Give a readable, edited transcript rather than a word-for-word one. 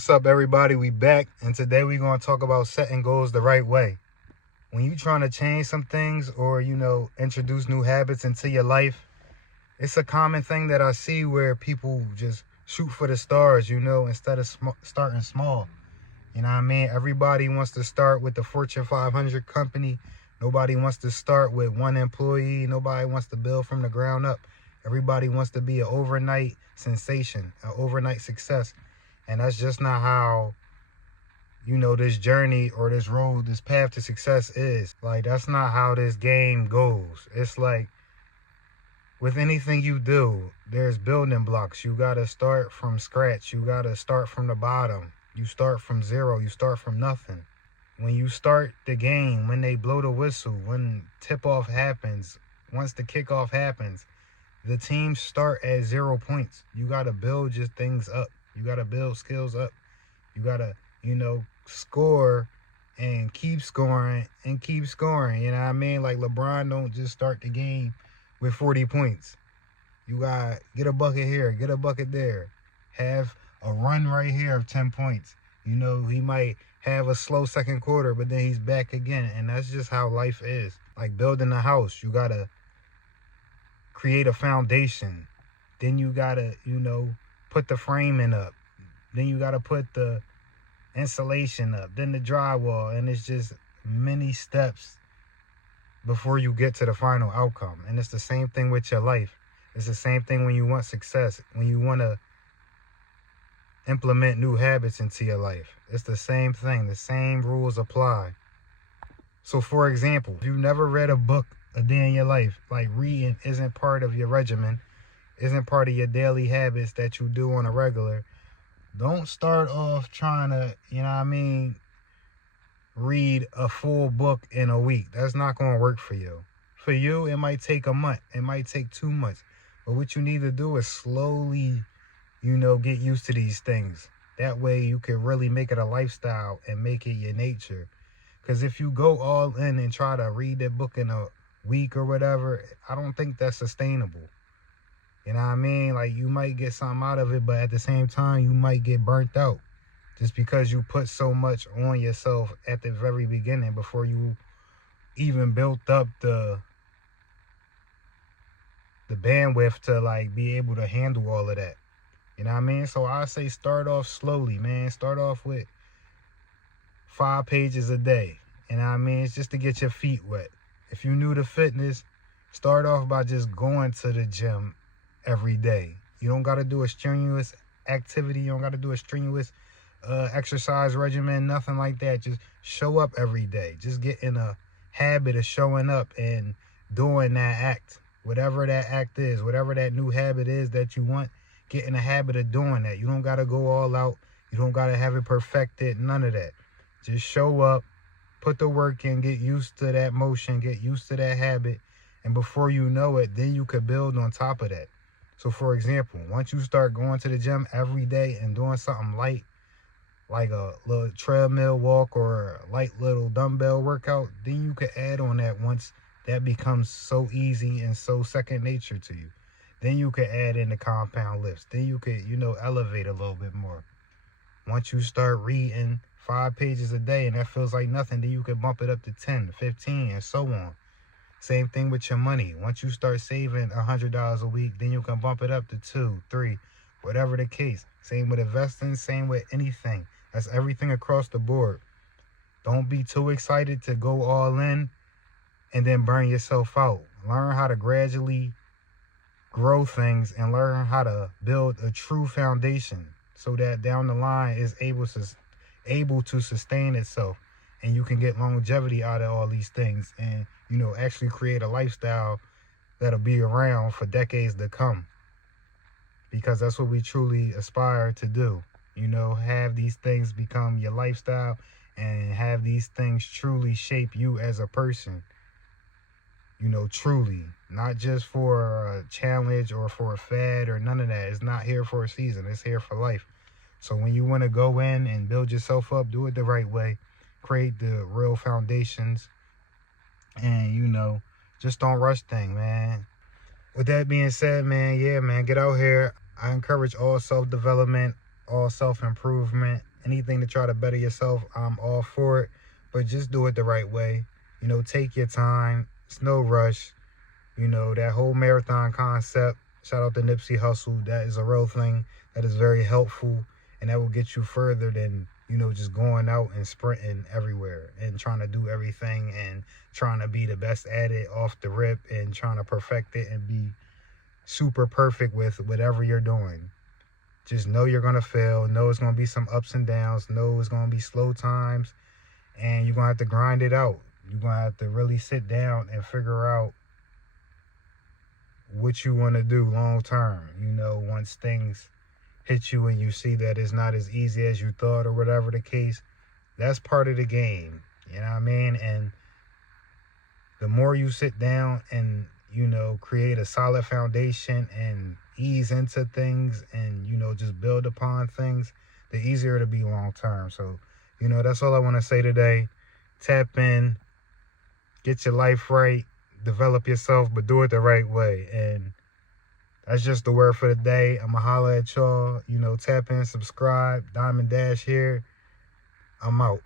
What's up, everybody? We back, and today we're going to talk about setting goals the right way. When you're trying to change some things or, introduce new habits into your life, it's a common thing that I see where people just shoot for the stars, instead of starting small. You know what I mean? Everybody wants to start with the Fortune 500 company. Nobody wants to start with one employee. Nobody wants to build from the ground up. Everybody wants to be an overnight sensation, an overnight success. And that's just not how, this journey or this road, this path to success is. Like, that's not how this game goes. It's like, with anything you do, there's building blocks. You got to start from scratch. You got to start from the bottom. You start from zero. You start from nothing. When you start the game, when they blow the whistle, when tip-off happens, once the kickoff happens, the teams start at 0 points. You got to build just things up. You got to build skills up. You got to, score and keep scoring and keep scoring. You know what I mean? Like, LeBron don't just start the game with 40 points. You got to get a bucket here, get a bucket there. Have a run right here of 10 points. He might have a slow second quarter, but then he's back again. And that's just how life is. Like building a house, you got to create a foundation. Then you got to, put the framing up. Then you got to put the insulation up, then the drywall, and it's just many steps before you get to the final outcome. And it's the same thing with your life. It's the same thing when you want success, when you want to implement new habits into your life. It's the same thing. The same rules apply. So, for example, if you've never read a book a day in your life, like reading isn't part of your regimen, isn't part of your daily habits that you do on a regular, don't start off trying to, read a full book in a week. That's not going to work for you. For you, it might take a month. It might take 2 months. But what you need to do is slowly, get used to these things. That way you can really make it a lifestyle and make it your nature. Because if you go all in and try to read that book in a week or whatever, I don't think that's sustainable. You know what I mean? Like, you might get something out of it, but at the same time, you might get burnt out just because you put so much on yourself at the very beginning before you even built up the bandwidth to, like, be able to handle all of that. You know what I mean? So I say start off slowly, man. Start off with 5 pages a day. You know what I mean? It's just to get your feet wet. If you're new to fitness, start off by just going to the gym every day. You don't got to do a strenuous activity. You don't got to do a strenuous exercise regimen, nothing like that. Just show up every day. Just get in a habit of showing up and doing that act. Whatever that act is, whatever that new habit is that you want, get in a habit of doing that. You don't got to go all out. You don't got to have it perfected. None of that. Just show up, put the work in, get used to that motion, get used to that habit. And before you know it, then you could build on top of that. So, for example, once you start going to the gym every day and doing something light, like a little treadmill walk or a light little dumbbell workout, then you could add on that once that becomes so easy and so second nature to you. Then you could add in the compound lifts. Then you could, elevate a little bit more. Once you start reading 5 pages a day and that feels like nothing, then you could bump it up to 10, 15, and so on. Same thing with your money. Once you start saving $100 a week, then you can bump it up to 2, 3, whatever the case. Same with investing, same with anything. That's everything across the board. Don't be too excited to go all in and then burn yourself out. Learn how to gradually grow things and learn how to build a true foundation so that down the line is able to sustain itself. And you can get longevity out of all these things and, actually create a lifestyle that'll be around for decades to come. Because that's what we truly aspire to do. Have these things become your lifestyle and have these things truly shape you as a person. Truly. Not just for a challenge or for a fad or none of that. It's not here for a season. It's here for life. So when you want to go in and build yourself up, do it the right way. Create the real foundations. And, just don't rush things, man. With that being said, man, get out here. I encourage all self-development, all self-improvement. anything to try to better yourself, I'm all for it. But just do it the right way. You know, take your time. It's no rush. You know, that whole marathon concept, shout out to Nipsey Hussle, that is a real thing. That is very helpful, and that will get you further than, you know, just going out and sprinting everywhere and trying to do everything and trying to be the best at it off the rip and trying to perfect it and be super perfect with whatever you're doing. Just know you're going to fail. Know it's going to be some ups and downs. Know it's going to be slow times, and you're going to have to grind it out. You're going to have to really sit down and figure out what you want to do long term. You know, once things hit you and you see that it's not as easy as you thought or whatever the case, that's part of the game. You know what I mean? And the more you sit down and, you know, create a solid foundation and ease into things and, you know, just build upon things, the easier it'll be long term. So, you know, that's all I want to say today. Tap in, get your life right, develop yourself, but do it the right way. And that's just the word for the day. I'ma holler at y'all. You know, tap in, subscribe. Diamond Dash here. I'm out.